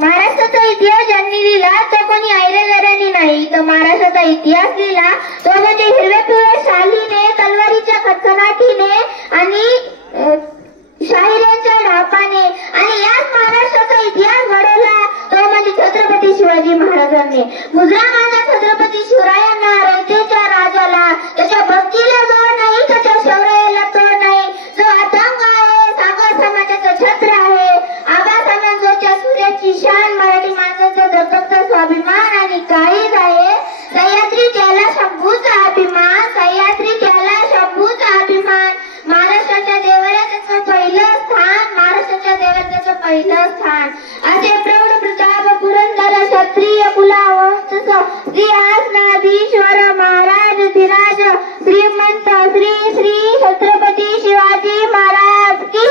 महाराष्ट्राचा इतिहास ज्यांनी लिहिला तो कोणी ऐरेगऱ्यांनी नाही, तर महाराष्ट्राचा इतिहास लिहिला तो म्हणजे हिरव्या पिवळ्या शालीने, तलवारीच्या खतखनाटीने आणि शाहिरांच्या ढापाने, आणि याच महाराष्ट्राचा इतिहास घडवला तो म्हणजे छत्रपती शिवाजी महाराजांनी. मुजरा माझा छत्रपती शिवरायांना, रयतेच्या राजाला, त्याच्या भक्तीला जोड नाही, त्याच्या शौर्याला तोड नाही. जो अथांग आहे, सागर समाजाचा छत्र आहे, आबासाहेबांच्या सूर्याची शान, मराठी माणसाचा धगधगता स्वाभिमान आणि काळीज आहे. सह्याद्री त्याला शंभूचा अभिमान, सह्याद्री त्याला शंभूचा अभिमान. महाराष्ट्राच्या देवाला त्याचं पहिलं स्थान, महाराष्ट्राच्या देवाला त्याचं पहिलं स्थान. असे प्रौढ प्रताप पुरंदर क्षत्रिय कुलावंश श्रीहस्नाधीश्वर महाराज धीराज श्रीमंत श्री श्री छत्रपती शिवाजी महाराज की.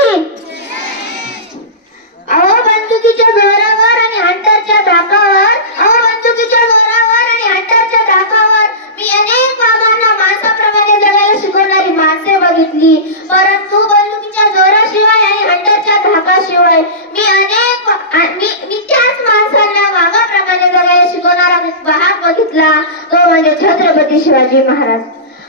अहो बंदुकीच्या जोरावर आणि हंटरच्या धाकावर, अहो बंदुकीच्या जोरावर आणि हंटरच्या धाकावर मी अनेक वाघांना माणसाप्रमाणे जगायला शिकवणारी माणसे बघितली, परंतु बंदुकीच्या जोराशिवाय आणि हंटरच्या धाकाशिवाय मी त्याच माणसांना वाघाप्रमाणे जगायला शिकवणारा वाघ बघितला, तो म्हणजे छत्रपती शिवाजी महाराज.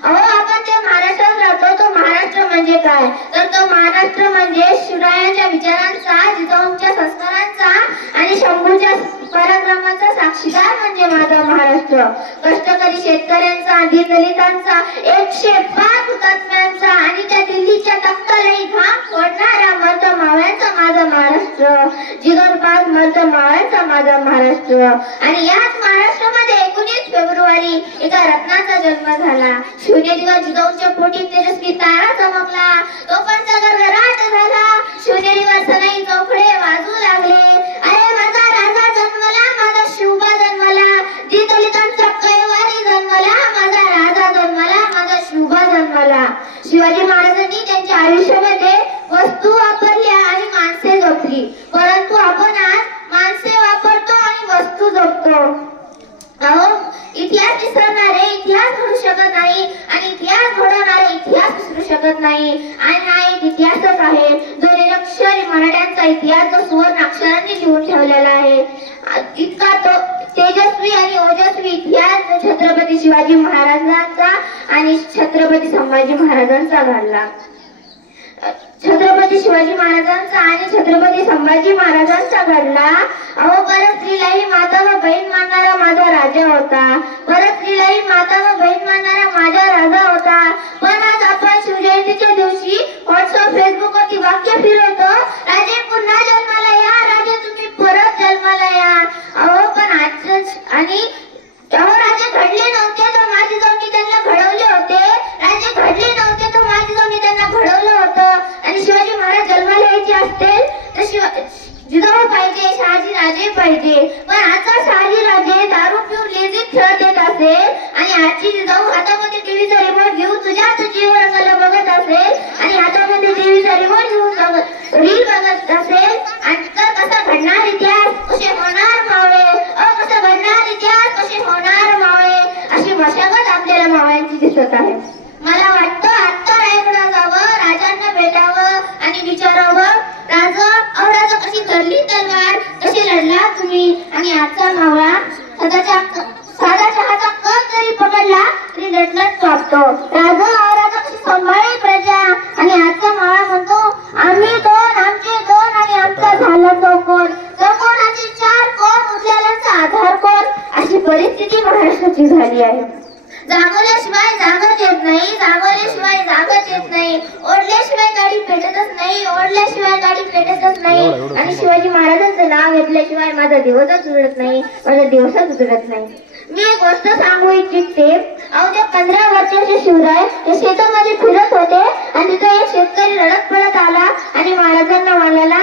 अहो आपण ते महाराष्ट्रात राहतो, तो महाराष्ट्र म्हणजे काय, तर तो महाराष्ट्र म्हणजे शिवरायांच्या विचारांचा, जिजाऊंच्या संस्कारांचा आणि शंभूच्या पराक्रमाचा साक्षीदार म्हणजे माझा महाराष्ट्र. कष्टकरी शेतकऱ्यांचा, दीनदलितांचा, 105 हुतात्म्यांचा आणि त्या दिल्लीच्या तख्तालाही घाम फोडणाऱ्या मर्द मावळ्यांचा माझा महाराष्ट्र, जिगरबाज मर्द मावळ्यांचा माझा महाराष्ट्र. आणि याच महाराष्ट्रामध्ये 19 फेब्रुवारी एका रत्नाचा जन्म झाला. शिवनेरीवर जिजाऊंच्या पोटी तेजस्वी तारा चमकला, तो पण गरगराट झाला. शिवनेरीवर सनई चौकडे वाजू लागले. अरे माझा राजा जन्मला, माझा शिवबा जन्मला, दलितांचा कैवारी जन्मला, माझा राजा जन्मला, माझा शिवबा जन्मला. शिवाजी महाराजांनी त्यांच्या आयुष्यामध्ये वस्तू वापरल्या आणि माणसे जपली, परंतु आपण आज माणसे वापरतो आणि वस्तू जपतो. अहो इतिहास विसरणारे इतिहास घडू शकत नाही आणि इतिहास घडवणारे इतिहास विसरू शकत नाही. आणि हा एक इतिहासच आहे जो निरक्षर मराठ्यांचा इतिहास जो सुवर्ण अक्षरांनी लिहून ठेवलेला आहे. इतका तो तेजस्वी आणि ओजस्वी इतिहास छत्रपती शिवाजी महाराजांचा आणि छत्रपती संभाजी महाराजांचा घडला. छत्रपती शिवाजी महाराजांचा आणि छत्रपती संभाजी महाराजांचा घडला. अहो परस्त्रीलाही माता व बहीण मानणारा माझा राजा होता, परस्त्रीलाही माता व बहीण मानणारा माझा राजा होता. पण आज आपण शिवजयंतीच्या दिवशी व्हॉट्सअप फेसबुक वरती वाक्य फिरवतो, राजे पुन्हा जन्माला या, राजे तुम्ही परत जन्माला या. अहो पण आजच आणि अहो राजे घडले नव्हते तर माझी जाऊन त्यांना घडवले होते, राजे घडले नव्हते तर माझी जाऊन त्यांना घडवलं होतं. आणि शिवाजी महाराज जन्माला यायचे असतील तर जिजाऊ पाहिजे, शहाजी राजे पाहिजे. पण आता शहाजी राजे दारू पिऊन लेझीम खेळत येत असेल आणि आजची जिजाऊ हातामध्ये टीव्हीचा रिमोट घेऊन तुझ्याच जीव रंगाला बघत असेल आणि हातामध्ये टीव्हीचा रिमोट घेऊन रील बघत असेल. आणि तर कसा घडणार इतिहास, कसे होणार मावळे, कसा घडणार इतिहास, कसे होणार मावळे, अशी मशागत आपल्याला मावळ्यांची दिसत आहे. मला वाटतं आत्ता रायगडा जावं, राजांना भेटावं आणि विचारावं, राजा राजा कशी धरली तलवार, कशी लढला तुम्ही. आणि आजचा मावळा साधा चहाचा कप जरी पकडला तरी लढलच वाटतो. राजा कशी सांभाळली प्रजा. आणि आजचा मावळा म्हणतो आम्ही दोन, आमचे दोन आणि आमचा झाला चौकोन, चौकोनाचे 4 कोण, उरलेल्यांचा आधार कोण. अशी परिस्थिती महाराष्ट्राची झाली आहे. जागवल्याशिवाय जागच येत नाही, जागवल्याशिवाय जागच येत नाही, ओढल्याशिवाय गाडी पेटतच नाही, ओढल्याशिवाय गाडी पेटतच नाही. आणि शिवाजी महाराजांचं नाव घेतल्याशिवाय माझा दिवसच उजळत नाही, माझा दिवसच उजळत नाही. मी एक गोष्ट सांगू इच्छिते. अहो ते 15 वर्षाचे शिवराय ते शेतामध्ये फिरत होते आणि तिथे एक शेतकरी रडत पडत आला आणि महाराजांना म्हणाला,